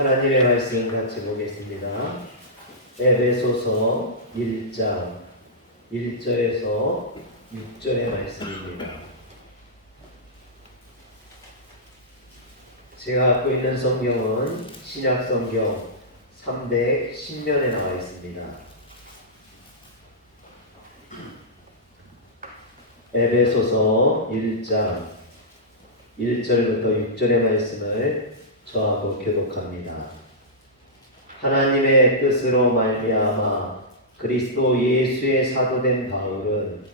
하나님의 말씀 같이 보겠습니다. 에베소서 1장 1절에서 6절의 말씀입니다. 제가 갖고 있는 성경은 신약성경 310면에 나와 있습니다. 에베소서 1장 1절부터 6절의 말씀을 저하고 교독합니다. 하나님의 뜻으로 말미암아 그리스도 예수의 사도된 바울은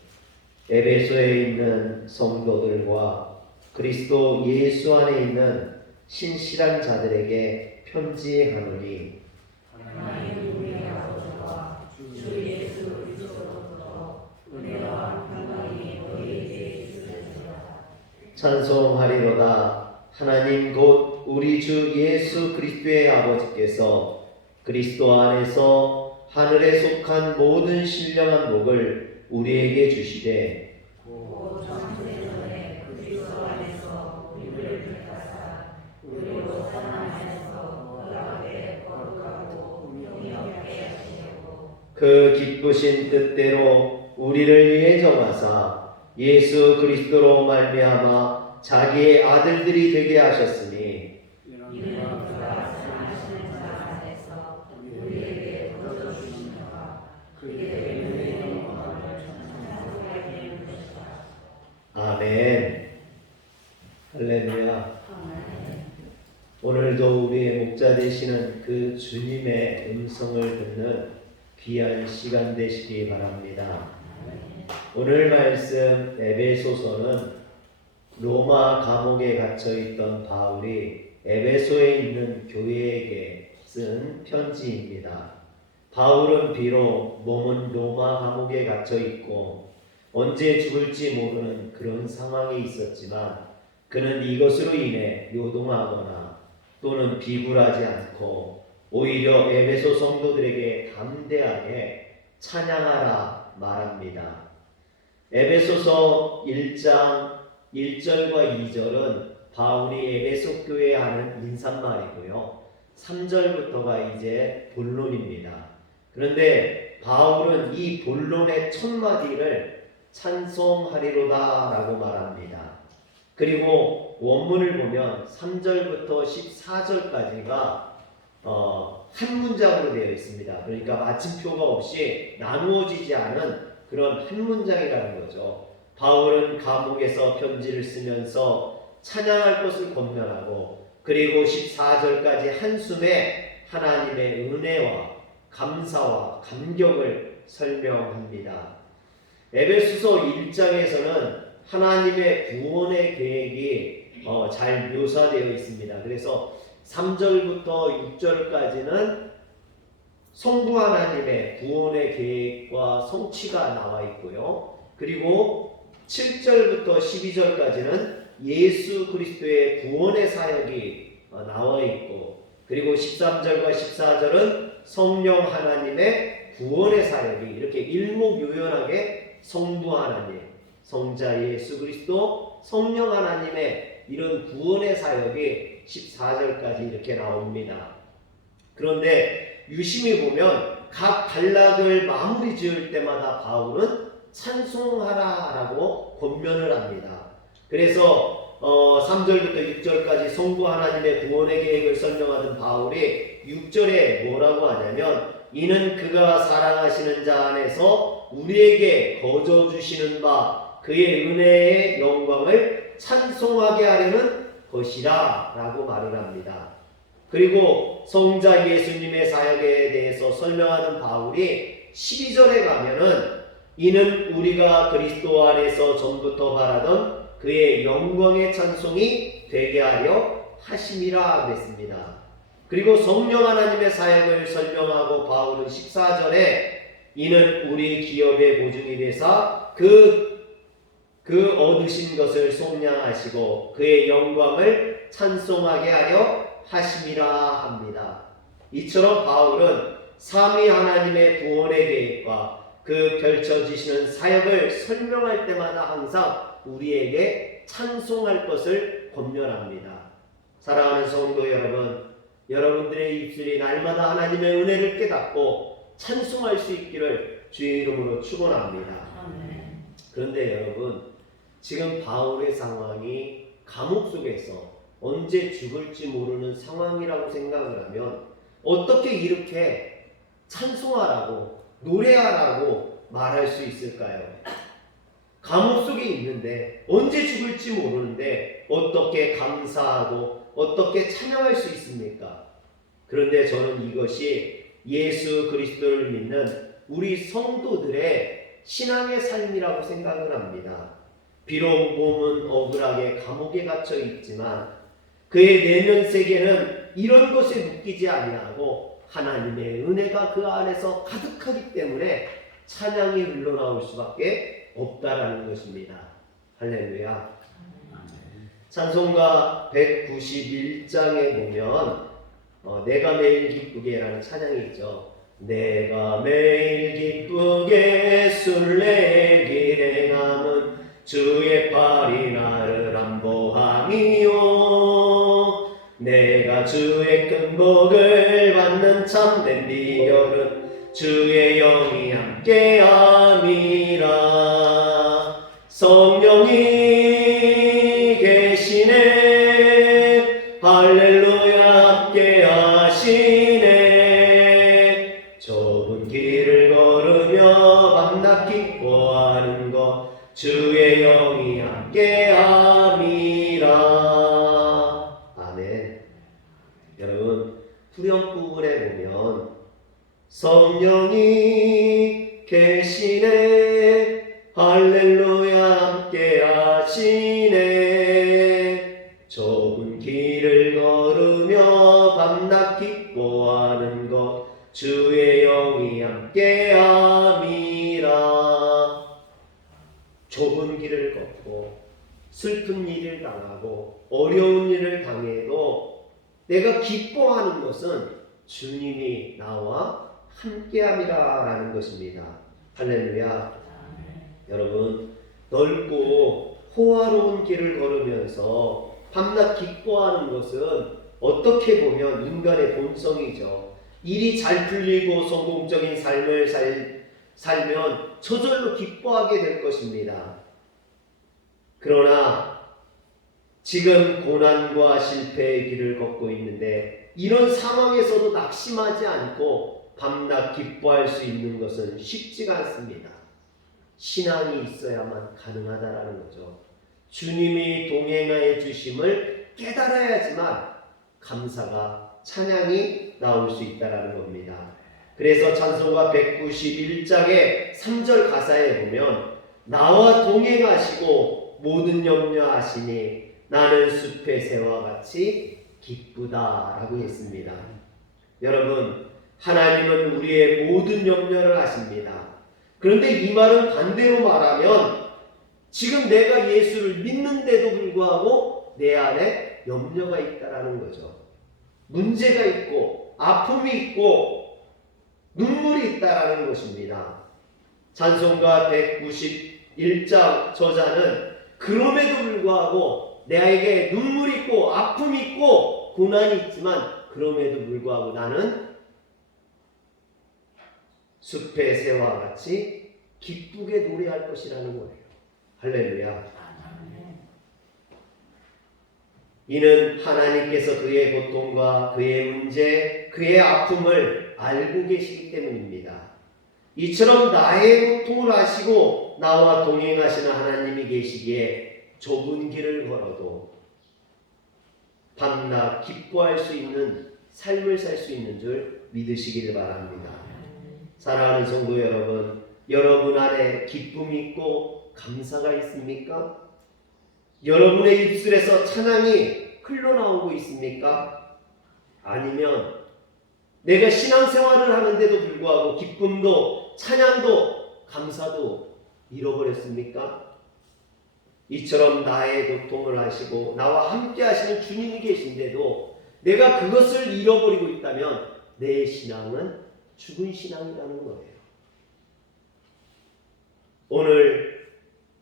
에베소에 있는 성도들과 그리스도 예수 안에 있는 신실한 자들에게 편지하노니, 하나님 우리의 아버지와 주 예수 그리스도로부터 은혜와 평강이 너희에게 있으리로다. 찬송하리로다. 하나님 곧 우리 주 예수 그리스도의 아버지께서 그리스도 안에서 하늘에 속한 모든 신령한 복을 우리에게 주시되, 곧 창세전에 그리스도 안에서 우리를 택하사 우리로 사랑 안에서 허락하게 거룩하고 공평하게 하시려고 그 기쁘신 뜻대로 우리를 위해 정하사 예수 그리스도로 말미암아 자기의 아들들이 되게 하셨으니, 이는 그가 사랑하시는 자 안에서 우리에게 거저주시는가 그의 은혜의 영광을 찬송하게 하는 것이다. 아멘. 할렐루야. 오늘도 우리의 목자 되시는 그 주님의 음성을 듣는 귀한 시간 되시기 바랍니다. 오늘 말씀 에베소서는 로마 감옥에 갇혀있던 바울이 에베소에 있는 교회에게 쓴 편지입니다. 바울은 비록 몸은 로마 감옥에 갇혀있고 언제 죽을지 모르는 그런 상황이 있었지만 그는 이것으로 인해 요동하거나 또는 비굴하지 않고 오히려 에베소 성도들에게 담대하게 찬양하라 말합니다. 에베소서 1장 1절과 2절은 바울이 에베소 교회에 하는 인사말이고요. 3절부터가 이제 본론입니다. 그런데 바울은 이 본론의 첫 마디를 찬송하리로다 라고 말합니다. 그리고 원문을 보면 3절부터 14절까지가 한 문장으로 되어 있습니다. 그러니까 마침표가 없이 나누어지지 않은 그런 한 문장이라는 거죠. 바울은 감옥에서 편지를 쓰면서 찬양할 것을 권면하고, 그리고 14절까지 한숨에 하나님의 은혜와 감사와 감격을 설명합니다. 에베소서 1장에서는 하나님의 구원의 계획이 잘 묘사되어 있습니다. 그래서 3절부터 6절까지는 성부 하나님의 구원의 계획과 성취가 나와 있고요. 그리고 7절부터 12절까지는 예수 그리스도의 구원의 사역이 나와 있고, 그리고 13절과 14절은 성령 하나님의 구원의 사역이 이렇게 일목요연하게 성부 하나님, 성자 예수 그리스도, 성령 하나님의 이런 구원의 사역이 14절까지 이렇게 나옵니다. 그런데 유심히 보면 각 단락을 마무리 지을 때마다 바울은 찬송하라 라고 권면을 합니다. 그래서 3절부터 6절까지 성부 하나님의 구원의 계획을 설명하던 바울이 6절에 뭐라고 하냐면, 이는 그가 사랑하시는 자 안에서 우리에게 거저 주시는 바 그의 은혜의 영광을 찬송하게 하려는 것이라 라고 말을 합니다. 그리고 성자 예수님의 사역에 대해서 설명하는 바울이 12절에 가면은 이는 우리가 그리스도 안에서 전부터 바라던 그의 영광의 찬송이 되게 하려 하심이라 그랬습니다. 그리고 성령 하나님의 사역을 설명하고 바울은 14절에 이는 우리 기업의 보증이 되사 그 얻으신 것을 속량하시고 그의 영광을 찬송하게 하려 하심이라 합니다. 이처럼 바울은 삼위 하나님의 구원의 계획과 그 펼쳐지시는 사역을 설명할 때마다 항상 우리에게 찬송할 것을 권면합니다. 사랑하는 성도 여러분, 여러분들의 입술이 날마다 하나님의 은혜를 깨닫고 찬송할 수 있기를 주의 이름으로 축원합니다. 그런데 여러분, 지금 바울의 상황이 감옥 속에서 언제 죽을지 모르는 상황이라고 생각을 하면 어떻게 이렇게 찬송하라고 노래하라고 말할 수 있을까요? 감옥 속에 있는데 언제 죽을지 모르는데 어떻게 감사하고 어떻게 찬양할 수 있습니까? 그런데 저는 이것이 예수 그리스도를 믿는 우리 성도들의 신앙의 삶이라고 생각을 합니다. 비록 몸은 억울하게 감옥에 갇혀 있지만 그의 내면 세계는 이런 것에 묶이지 아니하고 하나님의 은혜가 그 안에서 가득하기 때문에 찬양이 흘러나올 수밖에 없다라는 것입니다. 할렐루야. 찬송가 191장에 보면 내가 매일 기쁘게라는 찬양이 있죠. 내가 매일 기쁘게 술래길 행함은 주의 팔이 나를 안보함이요. 내가 주의 큰 복을 받는 참된 비결은 주의 영이 함께함이라. 성령이 계시네 할렐루야 함께하시네. 좁은 길을 걸으며 밤낮 기뻐하는 것 주의 영이 함께함이라. 아멘. 여러분, 후렴 부분에 보면 성령이 계시네 할렐루야 함께하시네. 좁은 길을 걸으며 밤낮 기뻐하는 것 주의 영이 함께함이라. 좁은 길을 걷고 슬픈 일을 당하고 어려운 일을 당해도 내가 기뻐하는 것은 주님이 나와 함께함이라 라는 것입니다. 할렐루야. 여러분, 넓고 호화로운 길을 걸으면서 밤낮 기뻐하는 것은 어떻게 보면 인간의 본성이죠. 일이 잘 풀리고 성공적인 삶을 살면 저절로 기뻐하게 될 것입니다. 그러나 지금 고난과 실패의 길을 걷고 있는데 이런 상황에서도 낙심하지 않고 밤낮 기뻐할 수 있는 것은 쉽지가 않습니다. 신앙이 있어야만 가능하다라는 거죠. 주님이 동행하여 주심을 깨달아야지만 감사가 찬양이 나올 수 있다라는 겁니다. 그래서 찬송가 191장의 3절 가사에 보면 나와 동행하시고 모든 염려하시니 나는 숲의 새와 같이 기쁘다라고 했습니다. 여러분, 하나님은 우리의 모든 염려를 아십니다. 그런데 이 말은 반대로 말하면 지금 내가 예수를 믿는데도 불구하고 내 안에 염려가 있다라는 거죠. 문제가 있고 아픔이 있고 눈물이 있다라는 것입니다. 찬송가 191장 저자는 그럼에도 불구하고 내게 눈물이 있고 아픔이 있고 고난이 있지만 그럼에도 불구하고 나는 숲의 새와 같이 기쁘게 노래할 것이라는 거예요. 할렐루야. 이는 하나님께서 그의 고통과 그의 문제, 그의 아픔을 알고 계시기 때문입니다. 이처럼 나의 고통을 아시고 나와 동행하시는 하나님이 계시기에 좁은 길을 걸어도 밤낮 기뻐할 수 있는 삶을 살 수 있는 줄 믿으시길 바랍니다. 사랑하는 성도 여러분, 여러분 안에 기쁨이 있고 감사가 있습니까? 여러분의 입술에서 찬양이 흘러나오고 있습니까? 아니면 내가 신앙생활을 하는데도 불구하고 기쁨도 찬양도 감사도 잃어버렸습니까? 이처럼 나의 고통을 하시고 나와 함께 하시는 주님이 계신데도 내가 그것을 잃어버리고 있다면 내 신앙은 죽은 신앙이라는 거예요. 오늘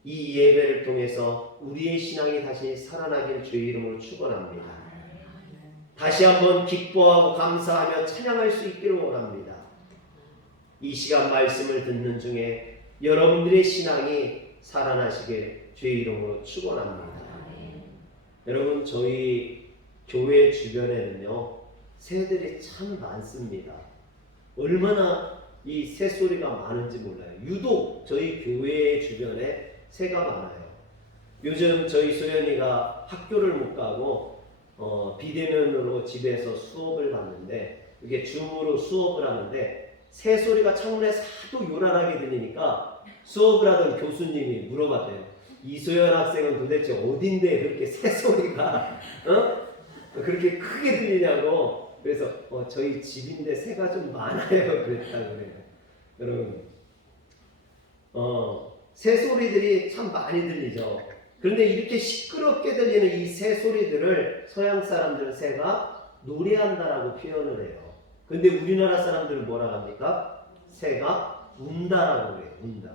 이 예배를 통해서 우리의 신앙이 다시 살아나길 주의 이름으로 축원합니다. 다시 한번 기뻐하고 감사하며 찬양할 수 있기를 원합니다. 이 시간 말씀을 듣는 중에 여러분들의 신앙이 살아나시길 주의 이름으로 축원합니다. 여러분, 저희 교회 주변에는요 새들이 참 많습니다. 얼마나 이 새소리가 많은지 몰라요. 유독 저희 교회 주변에 새가 많아요. 요즘 저희 소연이가 학교를 못 가고 비대면으로 집에서 수업을 받는데, 이게 줌으로 수업을 하는데 새소리가 창문에서 하도 요란하게 들리니까 수업을 하던 교수님이 물어봤대요. 이소연 학생은 도대체 어딘데 그렇게 새소리가 그렇게 크게 들리냐고. 그래서 저희 집인데 새가 좀 많아요 그랬다고 그래요. 여러분, 새소리들이 참 많이 들리죠. 그런데 이렇게 시끄럽게 들리는 이 새소리들을 서양 사람들은 새가 노래한다라고 표현을 해요. 근데 우리나라 사람들은 뭐라 합니까? 새가 운다라고 그래요. 운다.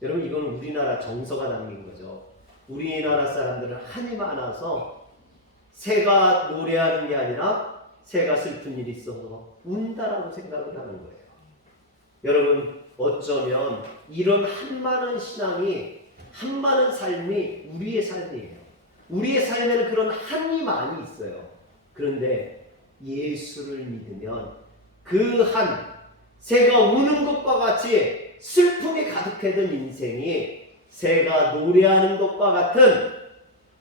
여러분, 이건 우리나라 정서가 담긴 거죠. 우리나라 사람들은 한이 많아서 새가 노래하는 게 아니라 새가 슬픈 일이 있어서 운다라고 생각을 하는 거예요. 여러분, 어쩌면 이런 한많은 신앙이, 한많은 삶이 우리의 삶이에요. 우리의 삶에는 그런 한이 많이 있어요. 그런데 예수를 믿으면 그 한, 새가 우는 것과 같이 슬픔이 가득하던 인생이 새가 노래하는 것과 같은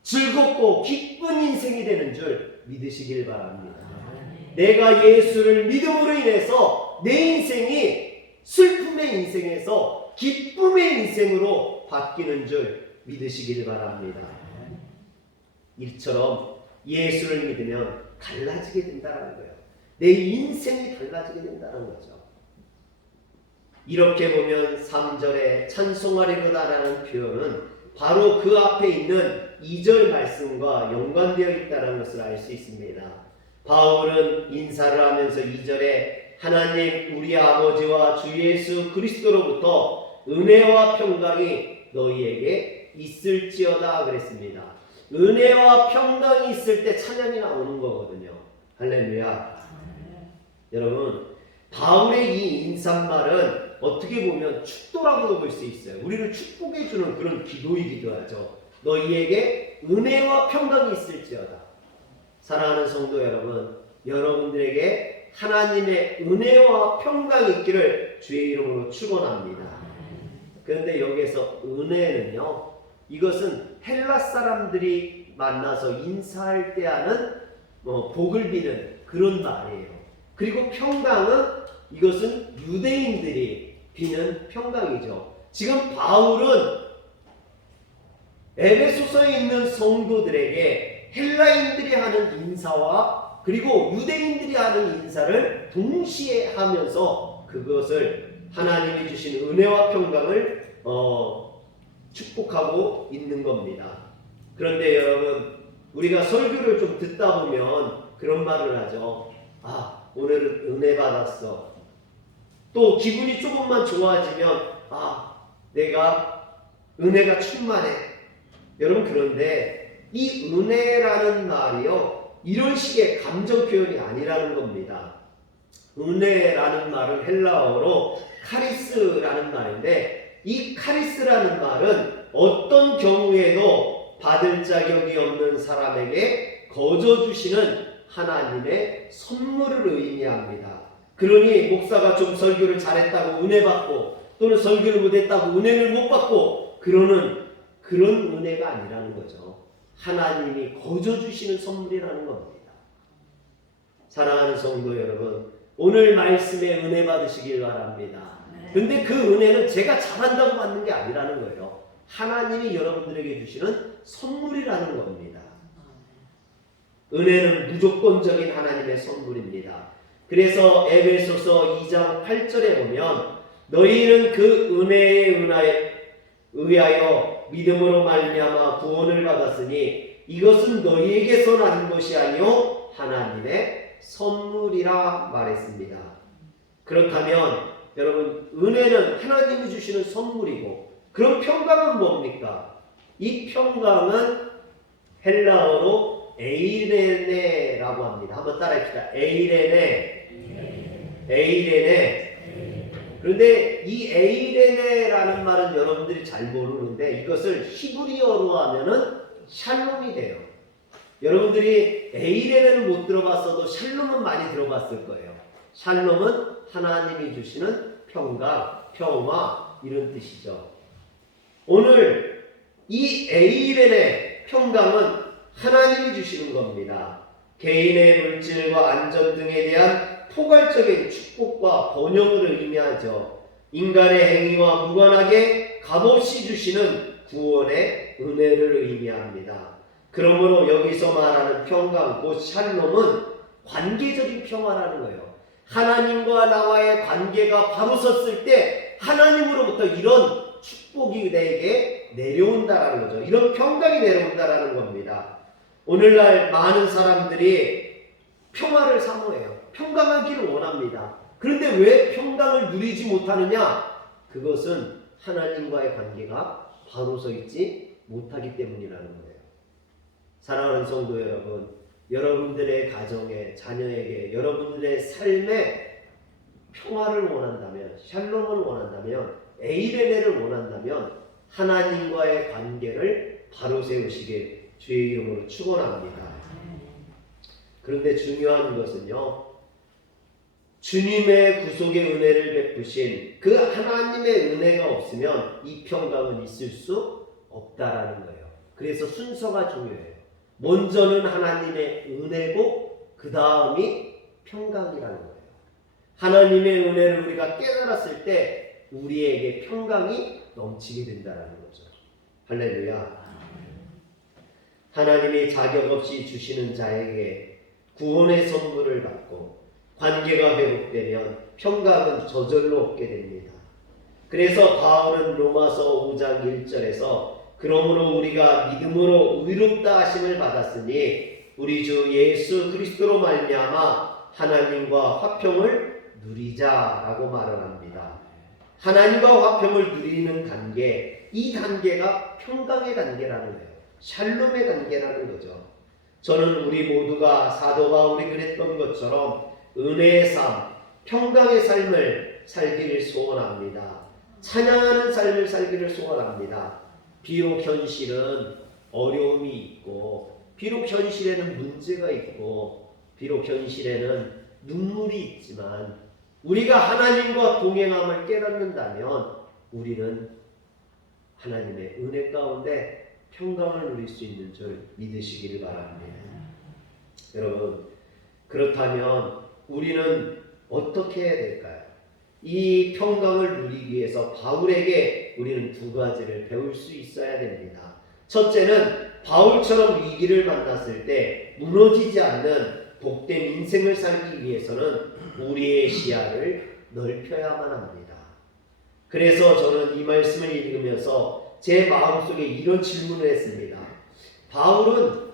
즐겁고 기쁜 인생이 되는 줄 믿으시길 바랍니다. 내가 예수를 믿음으로 인해서 내 인생이 슬픔의 인생에서 기쁨의 인생으로 바뀌는 줄 믿으시길 바랍니다. 이처럼 예수를 믿으면 달라지게 된다는 거예요. 내 인생이 달라지게 된다는 거죠. 이렇게 보면 3절에 찬송하리로다라는 표현은 바로 그 앞에 있는 2절 말씀과 연관되어 있다는 것을 알 수 있습니다. 바울은 인사를 하면서 2절에 하나님 우리 아버지와 주 예수 그리스도로부터 은혜와 평강이 너희에게 있을지어다 그랬습니다. 은혜와 평강이 있을 때 찬양이 나오는 거거든요. 할렐루야. 여러분, 바울의 이 인사말은 어떻게 보면 축도라고도 볼 수 있어요. 우리를 축복해 주는 그런 기도이기도 하죠. 너희에게 은혜와 평강이 있을지어다. 사랑하는 성도 여러분, 여러분들에게 하나님의 은혜와 평강이 있기를 주의 이름으로 축원합니다. 그런데 여기서 은혜는요, 이것은 헬라 사람들이 만나서 인사할 때 하는 복을 비는 그런 말이에요. 그리고 평강은 이것은 유대인들이 비는 평강이죠. 지금 바울은 에베소서에 있는 성도들에게 헬라인들이 하는 인사와 그리고 유대인들이 하는 인사를 동시에 하면서 그것을 하나님이 주신 은혜와 평강을 축복하고 있는 겁니다. 그런데 여러분, 우리가 설교를 좀 듣다 보면 그런 말을 하죠. 오늘은 은혜 받았어. 또 기분이 조금만 좋아지면 내가 은혜가 충만해. 여러분, 그런데 이 은혜라는 말이요, 이런 식의 감정 표현이 아니라는 겁니다. 은혜라는 말은 헬라어로 카리스라는 말인데, 이 카리스라는 말은 어떤 경우에도 받을 자격이 없는 사람에게 거저 주시는 하나님의 선물을 의미합니다. 그러니 목사가 좀 설교를 잘했다고 은혜 받고, 또는 설교를 못했다고 은혜를 못 받고 그러는 그런 은혜가 아니라는 거죠. 하나님이 거저 주시는 선물이라는 겁니다. 사랑하는 성도 여러분, 오늘 말씀에 은혜 받으시길 바랍니다. 근데 그 은혜는 제가 잘한다고 받는 게 아니라는 거예요. 하나님이 여러분들에게 주시는 선물이라는 겁니다. 은혜는 무조건적인 하나님의 선물입니다. 그래서 에베소서 2장 8절에 보면 너희는 그 은혜에 의하여 믿음으로 말미암아 구원을 받았으니 이것은 너희에게서 난 것이 아니요 하나님의 선물이라 말했습니다. 그렇다면 여러분, 은혜는 하나님이 주시는 선물이고, 그럼 평강은 뭡니까? 이 평강은 헬라어로 에이레네라고 합니다. 한번 따라합시다. 에이레네. 에이레네. 그런데 이 에이레네라는 말은 여러분들이 잘 모르는데 이것을 히브리어로 하면은 샬롬이 돼요. 여러분들이 에이레네는 못 들어봤어도 샬롬은 많이 들어봤을 거예요. 샬롬은 하나님이 주시는 평강, 평화 이런 뜻이죠. 오늘 이 에이레네 평강은 하나님이 주시는 겁니다. 개인의 물질과 안전 등에 대한 포괄적인 축복과 번영을 의미하죠. 인간의 행위와 무관하게 값없이 주시는 구원의 은혜를 의미합니다. 그러므로 여기서 말하는 평강, 곧 샬롬은 관계적인 평화라는 거예요. 하나님과 나와의 관계가 바로 섰을 때 하나님으로부터 이런 축복이 내게 내려온다라는 거죠. 이런 평강이 내려온다라는 겁니다. 오늘날 많은 사람들이 평화를 사모해요. 평강하기를 원합니다. 그런데 왜 평강을 누리지 못하느냐? 그것은 하나님과의 관계가 바로 서 있지 못하기 때문이라는 거예요. 사랑하는 성도 여러분, 여러분들의 가정에, 자녀에게, 여러분들의 삶에 평화를 원한다면, 샬롬을 원한다면, 에이레네를 원한다면 하나님과의 관계를 바로 세우시길 주의 이름으로 축원합니다. 그런데 중요한 것은요, 주님의 구속의 은혜를 베푸신 그 하나님의 은혜가 없으면 이 평강은 있을 수 없다라는 거예요. 그래서 순서가 중요해요. 먼저는 하나님의 은혜고 그 다음이 평강이라는 거예요. 하나님의 은혜를 우리가 깨달았을 때 우리에게 평강이 넘치게 된다는 거죠. 할렐루야. 하나님이 자격 없이 주시는 자에게 구원의 선물을 받고 관계가 회복되면 평강은 저절로 얻게 됩니다. 그래서 바울은 로마서 5장 1절에서 그러므로 우리가 믿음으로 의롭다 하심을 받았으니 우리 주 예수 그리스도로 말미암아 하나님과 화평을 누리자라고 말을 합니다. 하나님과 화평을 누리는 단계, 이 단계가 평강의 단계라는 거예요. 샬롬의 단계라는 거죠. 저는 우리 모두가 사도 바울이 그랬던 것처럼 은혜의 삶, 평강의 삶을 살기를 소원합니다. 찬양하는 삶을 살기를 소원합니다. 비록 현실은 어려움이 있고, 비록 현실에는 문제가 있고, 비록 현실에는 눈물이 있지만 우리가 하나님과 동행함을 깨닫는다면 우리는 하나님의 은혜 가운데 평강을 누릴 수 있는 줄 믿으시기를 바랍니다. 여러분, 그렇다면 우리는 어떻게 해야 될까요? 이 평강을 누리기 위해서 바울에게 우리는 두 가지를 배울 수 있어야 됩니다. 첫째는 바울처럼 위기를 만났을 때 무너지지 않는 복된 인생을 살기 위해서는 우리의 시야를 넓혀야만 합니다. 그래서 저는 이 말씀을 읽으면서 제 마음속에 이런 질문을 했습니다. 바울은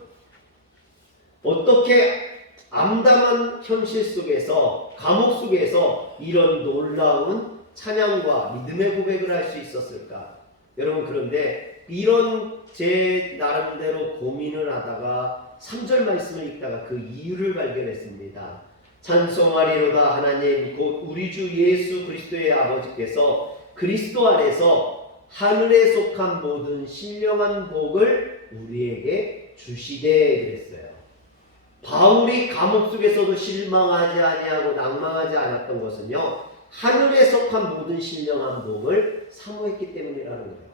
어떻게 암담한 현실 속에서, 감옥 속에서 이런 놀라운 찬양과 믿음의 고백을 할 수 있었을까? 여러분, 그런데 이런 제 나름대로 고민을 하다가 3절 말씀을 읽다가 그 이유를 발견했습니다. 찬송하리로다 하나님 곧 우리 주 예수 그리스도의 아버지께서 그리스도 안에서 하늘에 속한 모든 신령한 복을 우리에게 주시되 그랬어요. 바울이 감옥 속에서도 실망하지 아니하고 낭망하지 않았던 것은요, 하늘에 속한 모든 신령한 복을 사모했기 때문이라는 거예요.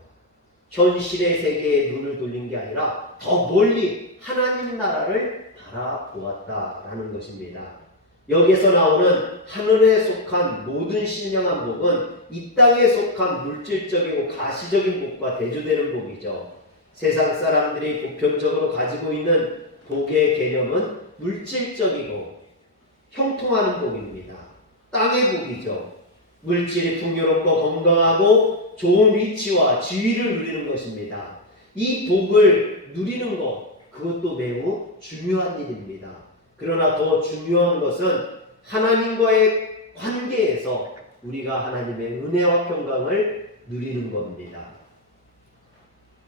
현실의 세계에 눈을 돌린 게 아니라 더 멀리 하나님 나라를 바라보았다라는 것입니다. 여기서 나오는 하늘에 속한 모든 신령한 복은 이 땅에 속한 물질적이고 가시적인 복과 대조되는 복이죠. 세상 사람들이 보편적으로 가지고 있는 복의 개념은 물질적이고 형통하는 복입니다. 땅의 복이죠. 물질이 풍요롭고 건강하고 좋은 위치와 지위를 누리는 것입니다. 이 복을 누리는 것, 그것도 매우 중요한 일입니다. 그러나 더 중요한 것은 하나님과의 관계에서 우리가 하나님의 은혜와 평강을 누리는 겁니다.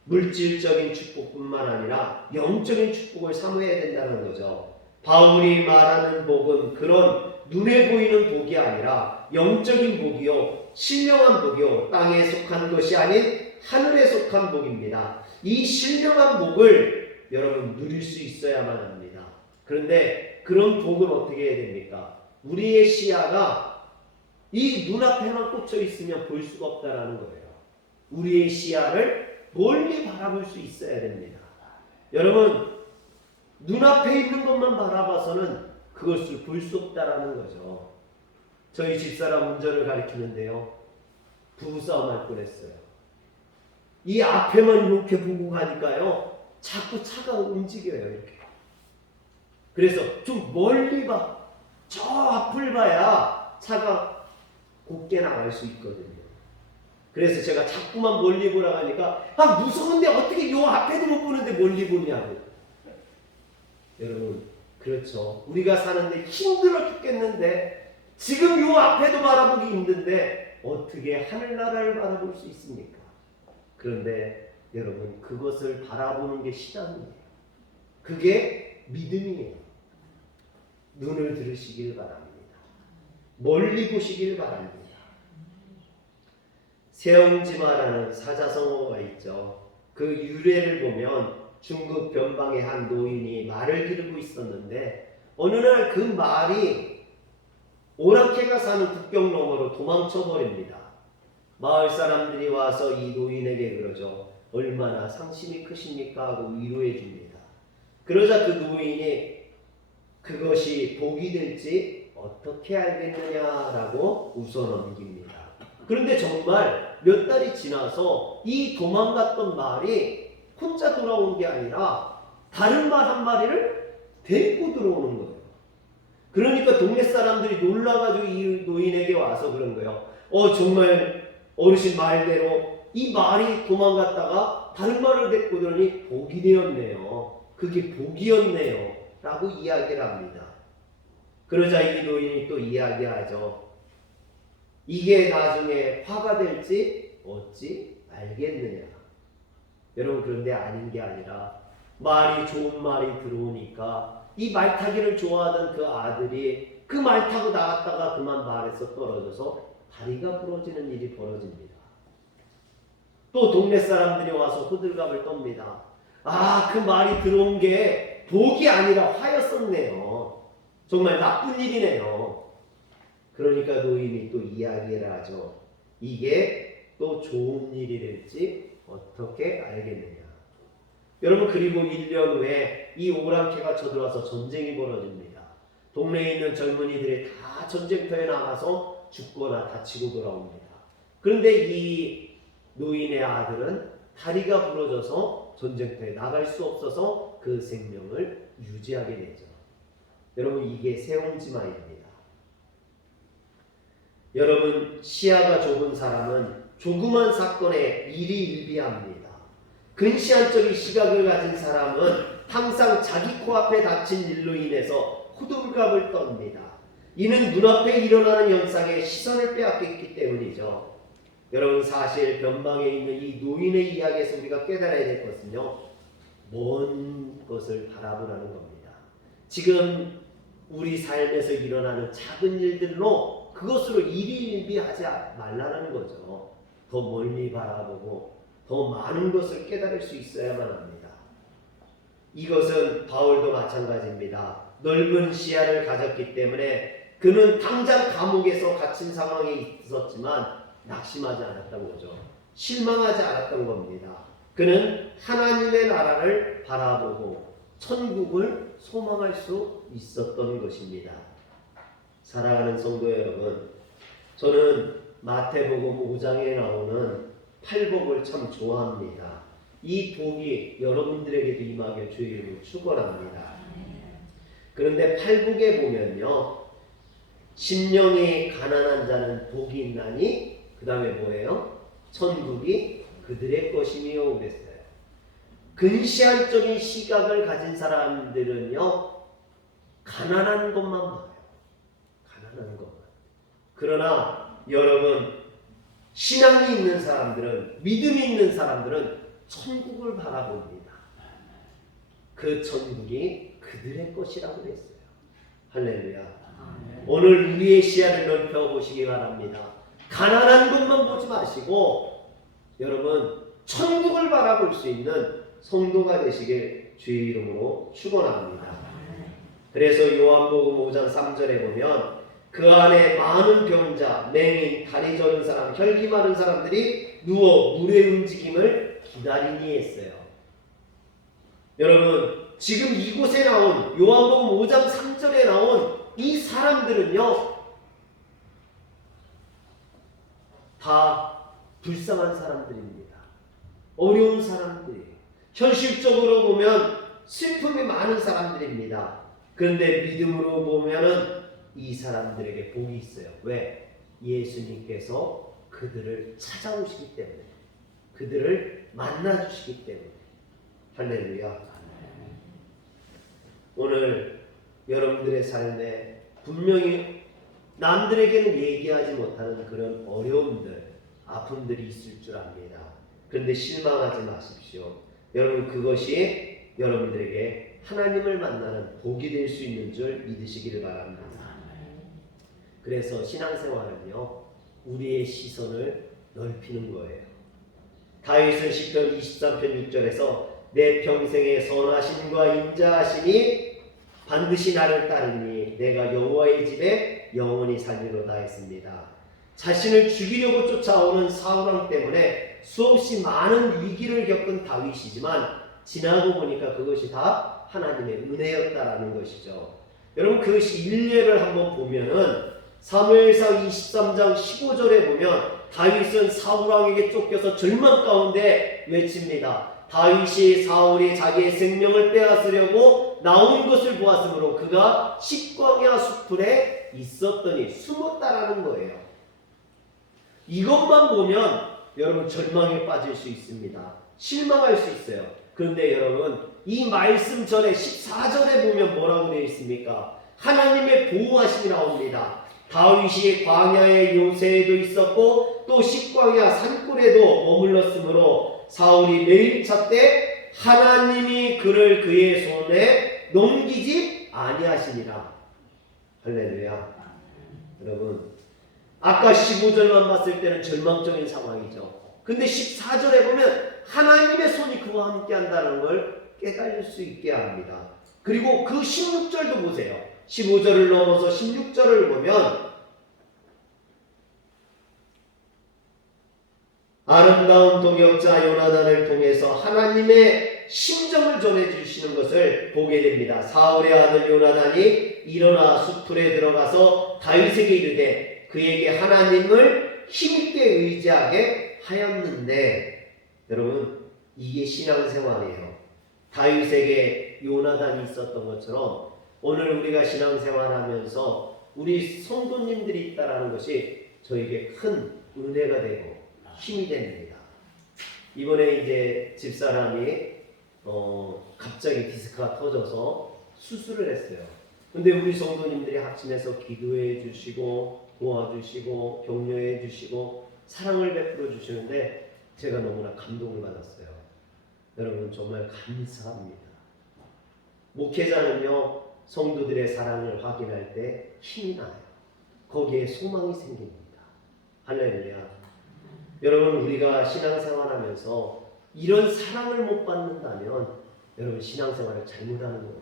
물질적인 축복뿐만 아니라 영적인 축복을 사모해야 된다는 거죠. 바울이 말하는 복은 그런 눈에 보이는 복이 아니라 영적인 복이요, 신령한 복이요, 땅에 속한 것이 아닌 하늘에 속한 복입니다. 이 신령한 복을 여러분 누릴 수 있어야만 합니다. 그런데 그런 복은 어떻게 해야 됩니까? 우리의 시야가 이 눈앞에만 꽂혀 있으면 볼 수가 없다라는 거예요. 우리의 시야를 멀리 바라볼 수 있어야 됩니다. 여러분, 눈앞에 있는 것만 바라봐서는 그것을 볼 수 없다라는 거죠. 저희 집사람 운전을 가르치는데요, 부부싸움 할 뻔했어요. 이 앞에만 이렇게 보고 가니까요, 자꾸 차가 움직여요, 이렇게. 그래서 좀 멀리 봐. 저 앞을 봐야 차가 곱게 나갈 수 있거든요. 그래서 제가 자꾸만 멀리 보라고 하니까, 아, 무서운데 어떻게 요 앞에도 못 보는데 멀리 보냐고. 여러분, 그렇죠. 우리가 사는데 힘들어 죽겠는데 지금 요 앞에도 바라보기 힘든데 어떻게 하늘나라를 바라볼 수 있습니까? 그런데 여러분, 그것을 바라보는 게 신앙이에요. 그게 믿음이에요. 눈을 들으시길 바랍니다. 멀리 보시길 바랍니다. 세옹지마라는 사자성어가 있죠. 그 유래를 보면 중국 변방의 한 노인이 말을 기르고 있었는데 어느 날 그 말이 오랑캐가 사는 국경 너머로 도망쳐 버립니다. 마을 사람들이 와서 이 노인에게 그러죠. 얼마나 상심이 크십니까? 하고 위로해 줍니다. 그러자 그 노인이 그것이 복이 될지 어떻게 알겠느냐라고 웃어 넘깁니다. 그런데 정말 몇 달이 지나서 이 도망갔던 말이 혼자 돌아온 게 아니라 다른 말 한 마리를 데리고 들어오는 거예요. 그러니까 동네 사람들이 놀라가지고 이 노인에게 와서 그런 거예요. 정말 어르신 말대로 이 말이 도망갔다가 다른 말을 데리고 들으니 복이 되었네요. 그게 복이었네요. 라고 이야기를 합니다. 그러자 이 노인이 또 이야기하죠. 이게 나중에 화가 될지 어찌 알겠느냐. 여러분, 그런데 아닌 게 아니라 말이 좋은 말이 들어오니까 이 말타기를 좋아하던 그 아들이 그 말 타고 나갔다가 그만 말에서 떨어져서 다리가 부러지는 일이 벌어집니다. 또 동네 사람들이 와서 호들갑을 떱니다. 아, 그 말이 들어온 게 복이 아니라 화였었네요. 정말 나쁜 일이네요. 그러니까 노인이 또 이야기를 하죠. 이게 또 좋은 일이 될지 어떻게 알겠느냐. 여러분, 그리고 1년 후에 이 오랑캐가 쳐들어와서 전쟁이 벌어집니다. 동네에 있는 젊은이들이 다 전쟁터에 나가서 죽거나 다치고 돌아옵니다. 그런데 이 노인의 아들은 다리가 부러져서 전쟁터에 나갈 수 없어서 그 생명을 유지하게 되죠. 여러분, 이게 세옹지마입니다. 여러분, 시야가 좁은 사람은 조그만 사건에 일희일비합니다. 근시안적인 시각을 가진 사람은 항상 자기 코앞에 닥친 일로 인해서 호들갑을 떱니다. 이는 눈앞에 일어나는 현상에 시선을 빼앗겼기 때문이죠. 여러분, 사실 변방에 있는 이 노인의 이야기에서 우리가 깨달아야 될 것은요, 먼 것을 바라보라는 겁니다. 지금 우리 삶에서 일어나는 작은 일들로 그것으로 일희일비하지 말라는 거죠. 더 멀리 바라보고 더 많은 것을 깨달을 수 있어야만 합니다. 이것은 바울도 마찬가지입니다. 넓은 시야를 가졌기 때문에 그는 당장 감옥에서 갇힌 상황에 있었지만 낙심하지 않았던 거죠. 실망하지 않았던 겁니다. 그는 하나님의 나라를 바라보고 천국을 소망할 수 있었던 것입니다. 사랑하는 성도 여러분, 저는 마태복음 5장에 나오는 팔복을 참 좋아합니다. 이 복이 여러분들에게도 임하길 주의 이름으로 축원합니다. 그런데 팔복에 보면요, 심령이 가난한 자는 복이 있나니 그 다음에 뭐예요? 천국이 그들의 것이며 그랬어요. 근시안적인 시각을 가진 사람들은요, 가난한 것만 봐요. 가난한 것만. 그러나 여러분, 신앙이 있는 사람들은, 믿음이 있는 사람들은 천국을 바라봅니다. 그 천국이 그들의 것이라고 했어요. 할렐루야. 오늘 우리의 시야를 넓혀보시기 바랍니다. 가난한 것만 보지 마시고 여러분 천국을 바라볼 수 있는 성도가 되시길 주의 이름으로 축원합니다. 그래서 요한복음 5장 3절에 보면 그 안에 많은 병자, 맹인, 다리 저린 사람, 혈기 많은 사람들이 누워 물의 움직임을 기다리니 했어요. 여러분 지금 이곳에 나온 요한복음 5장 3절에 나온 이 사람들은요 다 불쌍한 사람들입니다. 어려운 사람들이에요. 현실적으로 보면 슬픔이 많은 사람들입니다. 그런데 믿음으로 보면은 이 사람들에게 복이 있어요. 왜? 예수님께서 그들을 찾아오시기 때문에, 그들을 만나주시기 때문에. 할렐루야. 오늘 여러분들의 삶에 분명히 남들에게는 얘기하지 못하는 그런 어려움들, 아픔들이 있을 줄 압니다. 그런데 실망하지 마십시오. 여러분 그것이 여러분들에게 하나님을 만나는 복이 될 수 있는 줄 믿으시기를 바랍니다. 그래서 신앙생활은요 우리의 시선을 넓히는 거예요. 다윗은 시편 23편 6절에서 내 평생의 선하심과 인자하심이 반드시 나를 따르니 내가 여호와의 집에 영원히 살리로다 했습니다. 자신을 죽이려고 쫓아오는 사울왕 때문에 수없이 많은 위기를 겪은 다윗이지만 지나고 보니까 그것이 다 하나님의 은혜였다라는 것이죠. 여러분 그것이 일례를 한번 보면은 사무엘상 23장 15절에 보면 다윗은 사울왕에게 쫓겨서 절망 가운데 외칩니다. 다윗이 사울이 자기의 생명을 빼앗으려고 나온 것을 보았으므로 그가 식광야 수풀에 있었더니 숨었다라는 거예요. 이것만 보면 여러분 절망에 빠질 수 있습니다. 실망할 수 있어요. 그런데 여러분 이 말씀 전에 14절에 보면 뭐라고 되어 있습니까? 하나님의 보호하심이 나옵니다. 다윗이 광야의 요새에도 있었고 또 식광야 산골에도 머물렀으므로 사울이 매일 찾되 하나님이 그를 그의 손에 넘기지 아니하시니라. 할렐루야. 여러분 아까 15절만 봤을 때는 절망적인 상황이죠. 근데 14절에 보면 하나님의 손이 그와 함께 한다는 걸 깨달을 수 있게 합니다. 그리고 그 16절도 보세요. 15절을 넘어서 16절을 보면 아름다운 동역자 요나단을 통해서 하나님의 심정을 전해주시는 것을 보게 됩니다. 사울의 아들 요나단이 일어나 수풀에 들어가서 다윗에게 이르되 그에게 하나님을 힘있게 의지하게 하였는데 여러분 이게 신앙생활이에요. 다윗에게 요나단이 있었던 것처럼 오늘 우리가 신앙생활하면서 우리 성도님들이 있다라는 것이 저에게 큰 은혜가 되고 힘이 됩니다. 이번에 이제 집사람이 갑자기 디스크가 터져서 수술을 했어요. 근데 우리 성도님들이 합심해서 기도해 주시고 도와주시고 격려해 주시고 사랑을 베풀어 주시는데 제가 너무나 감동을 받았어요. 여러분 정말 감사합니다. 목회자는요 성도들의 사랑을 확인할 때 힘이 나요. 거기에 소망이 생깁니다. 할렐루야. 여러분 우리가 신앙생활하면서 이런 사랑을 못 받는다면 여러분 신앙생활을 잘못하는 거예요.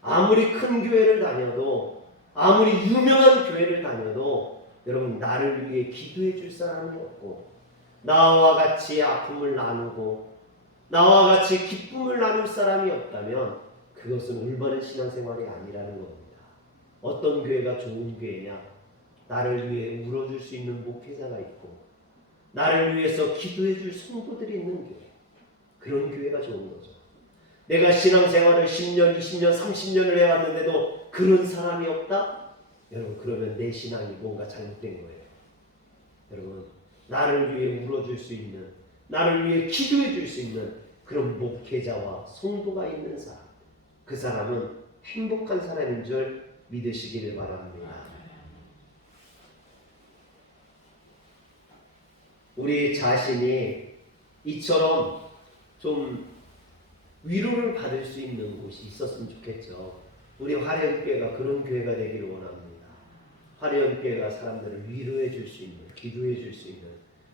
아무리 큰 교회를 다녀도 아무리 유명한 교회를 다녀도 여러분 나를 위해 기도해 줄 사람이 없고 나와 같이 아픔을 나누고 나와 같이 기쁨을 나눌 사람이 없다면 그것은 올바른 신앙생활이 아니라는 겁니다. 어떤 교회가 좋은 교회냐? 나를 위해 울어줄 수 있는 목회자가 있고 나를 위해서 기도해 줄 성도들이 있는 교회, 그런 교회가 좋은 거죠. 내가 신앙생활을 10년, 20년, 30년을 해왔는데도 그런 사람이 없다? 여러분 그러면 내 신앙이 뭔가 잘못된 거예요. 여러분 나를 위해 울어줄 수 있는, 나를 위해 기도해 줄 수 있는 그런 목회자와 성도가 있는 사람, 그 사람은 행복한 사람인 줄 믿으시기를 바랍니다. 우리 자신이 이처럼 좀 위로를 받을 수 있는 곳이 있었으면 좋겠죠. 우리 화려교회가 그런 교회가 되기를 원합니다. 화려교회가 사람들을 위로해 줄 수 있는, 기도해 줄 수 있는,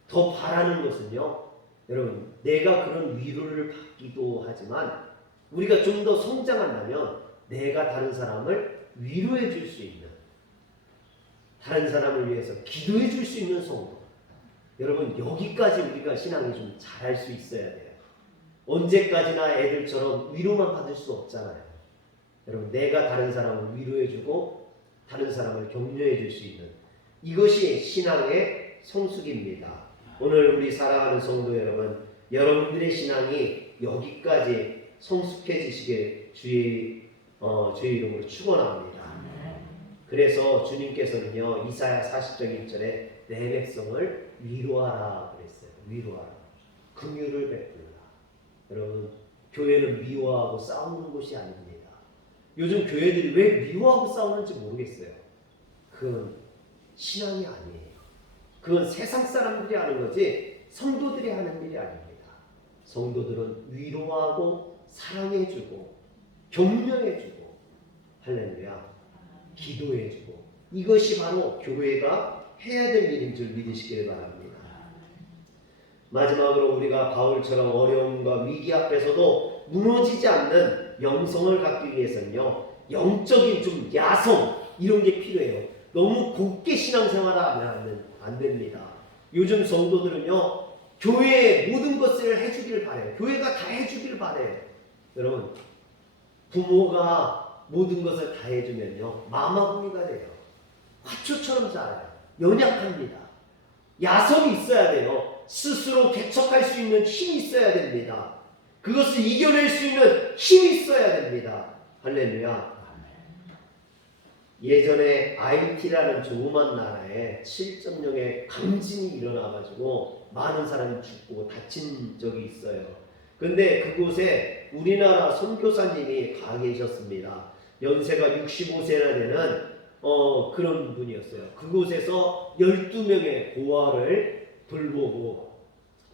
더 바라는 것은요, 여러분, 내가 그런 위로를 받기도 하지만 우리가 좀 더 성장한다면 내가 다른 사람을 위로해 줄 수 있는, 다른 사람을 위해서 기도해 줄 수 있는 성도. 여러분, 여기까지 우리가 신앙이 좀 잘할 수 있어야 돼요. 언제까지나 애들처럼 위로만 받을 수 없잖아요. 여러분, 내가 다른 사람을 위로해 주고 다른 사람을 격려해 줄 수 있는, 이것이 신앙의 성숙입니다. 오늘 우리 사랑하는 성도 여러분, 여러분들의 신앙이 여기까지 성숙해지시길 주의 이름으로 축원합니다. 그래서 주님께서는요, 이사야 40장 1절에 내 백성을 위로하라 그랬어요. 위로하라. 긍휼을 베풀라. 여러분, 교회는 미워하고 싸우는 곳이 아닙니다. 요즘 교회들이 왜 미워하고 싸우는지 모르겠어요. 그건 신앙이 아니에요. 그건 세상 사람들이 하는 거지 성도들이 하는 일이 아닙니다. 성도들은 위로하고 사랑해주고 격려해주고 할렐루야 기도해주고, 이것이 바로 교회가 해야 될 일인 줄 믿으시길 바랍니다. 마지막으로 우리가 바울처럼 어려움과 위기 앞에서도 무너지지 않는 영성을 갖기 위해서는요, 영적인 좀 야성 이런 게 필요해요. 너무 곱게 신앙생활하면 안 됩니다. 요즘 성도들은요, 교회의 모든 것을 해주기를 바래요. 교회가 다 해주기를 바래요. 여러분, 부모가 모든 것을 다 해주면요, 마마구이가 돼요. 화초처럼 자라요. 연약합니다. 야성이 있어야 돼요. 스스로 개척할 수 있는 힘이 있어야 됩니다. 그것을 이겨낼 수 있는 힘이 있어야 됩니다. 할렐루야. 예전에 IT라는 조그만 나라에 7.0의 강진이 일어나가지고 많은 사람이 죽고 다친 적이 있어요. 근데 그곳에 우리나라 선교사님이 가 계셨습니다. 연세가 65세나 되는 그런 분이었어요. 그곳에서 12명의 고아를 돌보고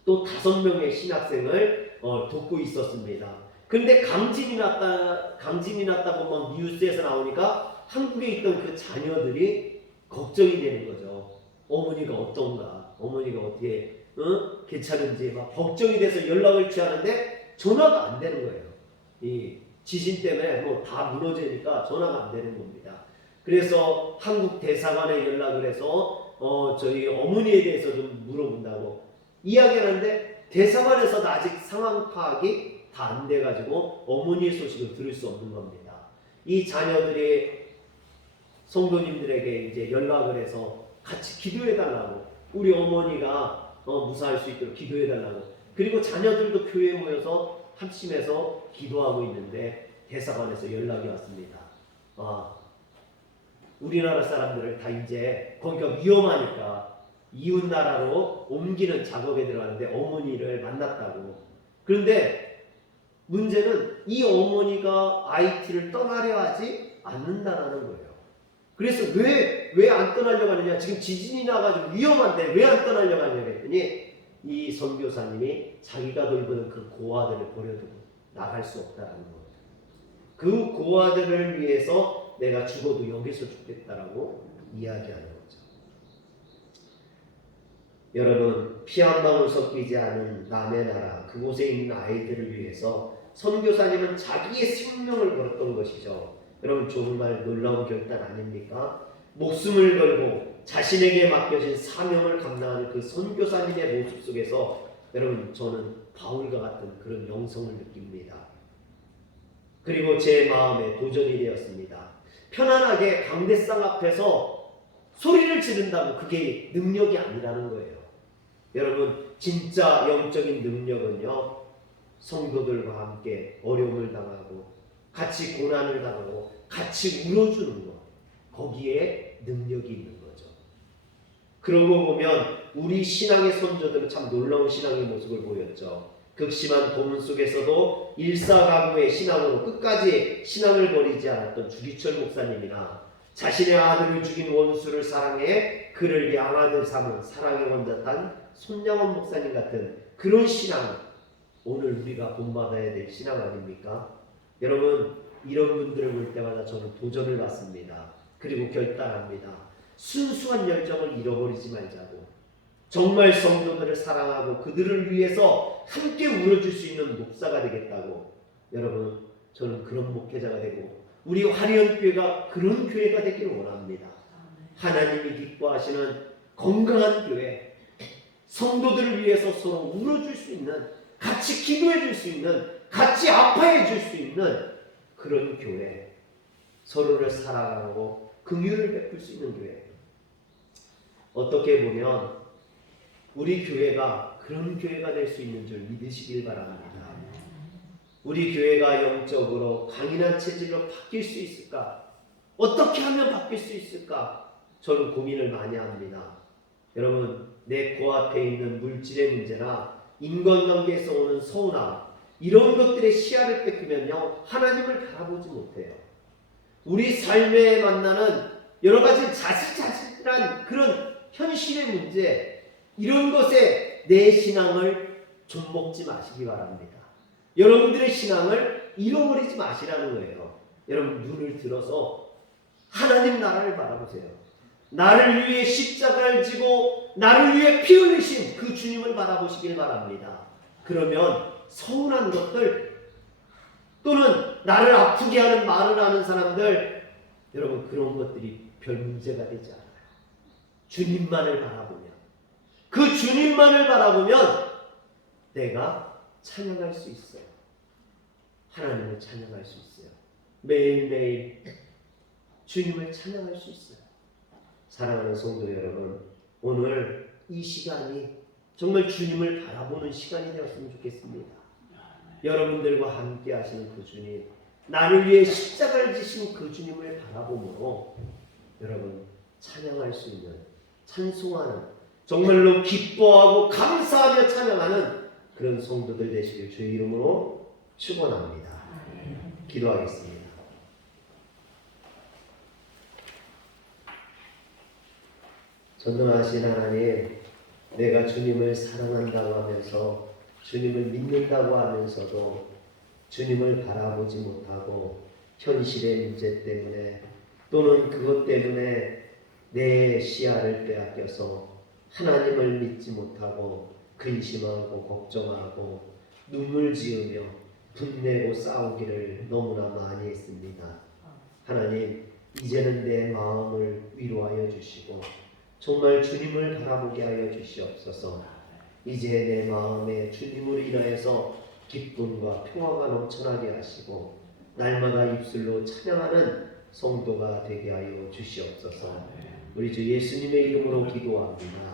또 5명의 신학생을 돕고 있었습니다. 근데 강진이 났다고 막 뉴스에서 나오니까 한국에 있던 그 자녀들이 걱정이 되는 거죠. 어머니가 어떤가? 어머니가 어떻게 괜찮은지 막 걱정이 돼서 연락을 취하는데 전화가 안 되는 거예요. 이 지진 때문에 뭐 다 무너지니까 전화가 안 되는 겁니다. 그래서 한국 대사관에 연락을 해서 저희 어머니에 대해서 좀 물어본다고 이야기를 하는데 대사관에서는 아직 상황 파악이 다 안 돼가지고 어머니의 소식을 들을 수 없는 겁니다. 이 자녀들이 성도님들에게 이제 연락을 해서 같이 기도해달라고, 우리 어머니가 무사할 수 있도록 기도해달라고, 그리고 자녀들도 교회에 모여서 합심해서 기도하고 있는데 대사관에서 연락이 왔습니다. 우리나라 사람들을 다 이제 거기가 위험하니까 이웃 나라로 옮기는 작업에 들어가는데 어머니를 만났다고. 그런데 문제는 이 어머니가 IT를 떠나려 하지 않는다라는 거예요. 그래서 왜 안 떠나려고 하느냐, 지금 지진이 나가지고 위험한데 왜 안 떠나려고 하느냐 그랬더니 이 선교사님이 자기가 돌보는 그 고아들을 버려두고 나갈 수 없다라는 거예요. 그 고아들을 위해서 내가 죽어도 여기서 죽겠다라고 이야기하는 거죠. 여러분, 피 한 방울 섞이지 않은 남의 나라 그곳에 있는 아이들을 위해서 선교사님은 자기의 생명을 걸었던 것이죠. 여러분, 정말 놀라운 결단 아닙니까? 목숨을 걸고 자신에게 맡겨진 사명을 감당하는 그 선교사님의 모습 속에서 여러분, 저는 바울과 같은 그런 영성을 느낍니다. 그리고 제 마음에 도전이 되었습니다. 편안하게 강대상 앞에서 소리를 지른다고 그게 능력이 아니라는 거예요. 여러분, 진짜 영적인 능력은요, 성도들과 함께 어려움을 당하고 같이 고난을 당하고 같이 울어주는 것, 거기에 능력이 있는 거죠. 그러고 보면 우리 신앙의 선조들은 참 놀라운 신앙의 모습을 보였죠. 극심한 고문 속에서도 일사각오의 신앙으로 끝까지 신앙을 버리지 않았던 주기철 목사님이나 자신의 아들을 죽인 원수를 사랑해 그를 양아들 삼은 사랑의 원자탄 손양원 목사님 같은 그런 신앙, 오늘 우리가 본받아야 될 신앙 아닙니까? 여러분, 이런 분들을 볼 때마다 저는 도전을 받습니다. 그리고 결단합니다. 순수한 열정을 잃어버리지 말자고. 정말 성도들을 사랑하고 그들을 위해서 함께 울어줄 수 있는 목사가 되겠다고. 여러분, 저는 그런 목회자가 되고 우리 화려교회가 그런 교회가 되기를 원합니다. 하나님이 기뻐하시는 건강한 교회, 성도들을 위해서 서로 울어줄 수 있는, 같이 기도해 줄 수 있는, 같이 아파해 줄 수 있는 그런 교회, 서로를 사랑하고 긍휼을 베풀 수 있는 교회. 어떻게 보면 우리 교회가 그런 교회가 될 수 있는 줄 믿으시길 바랍니다. 우리 교회가 영적으로 강인한 체질로 바뀔 수 있을까? 어떻게 하면 바뀔 수 있을까? 저는 고민을 많이 합니다. 여러분, 내 코앞에 있는 물질의 문제나 인간관계에서 오는 서운함, 이런 것들의 시야를 뺏기면요, 하나님을 바라보지 못해요. 우리 삶에 만나는 여러 가지 자질자질한 그런 현실의 문제, 이런 것에 내 신앙을 좀먹지 마시기 바랍니다. 여러분들의 신앙을 잃어버리지 마시라는 거예요. 여러분, 눈을 들어서 하나님 나라를 바라보세요. 나를 위해 십자가를 지고 나를 위해 피 흘리신 그 주님을 바라보시길 바랍니다. 그러면 서운한 것들 또는 나를 아프게 하는 말을 하는 사람들, 여러분, 그런 것들이 별 문제가 되지 않아요. 주님만을 바라보면, 그 주님만을 바라보면 내가 찬양할 수 있어요. 하나님을 찬양할 수 있어요. 매일매일 주님을 찬양할 수 있어요. 사랑하는 성도 여러분, 오늘 이 시간이 정말 주님을 바라보는 시간이 되었으면 좋겠습니다. 여러분들과 함께 하시는 그 주님, 나를 위해 십자가를 지신 그 주님을 바라보므로 여러분 찬양할 수 있는, 찬송하는, 정말로 기뻐하고 감사하며 찬양하는 그런 성도들 되시길 주의 이름으로 축원합니다. 기도하겠습니다. 전능하신 하나님, 내가 주님을 사랑한다고 하면서, 주님을 믿는다고 하면서도 주님을 바라보지 못하고 현실의 문제 때문에 또는 그것 때문에 내 시야를 빼앗겨서 하나님을 믿지 못하고 근심하고 걱정하고 눈물 지으며 분내고 싸우기를 너무나 많이 했습니다. 하나님, 이제는 내 마음을 위로하여 주시고 정말 주님을 바라보게 하여 주시옵소서. 이제 내 마음에 주님으로 인하여서 기쁨과 평화가 넘쳐나게 하시고 날마다 입술로 찬양하는 성도가 되게 하여 주시옵소서. 우리 주 예수님의 이름으로 기도합니다.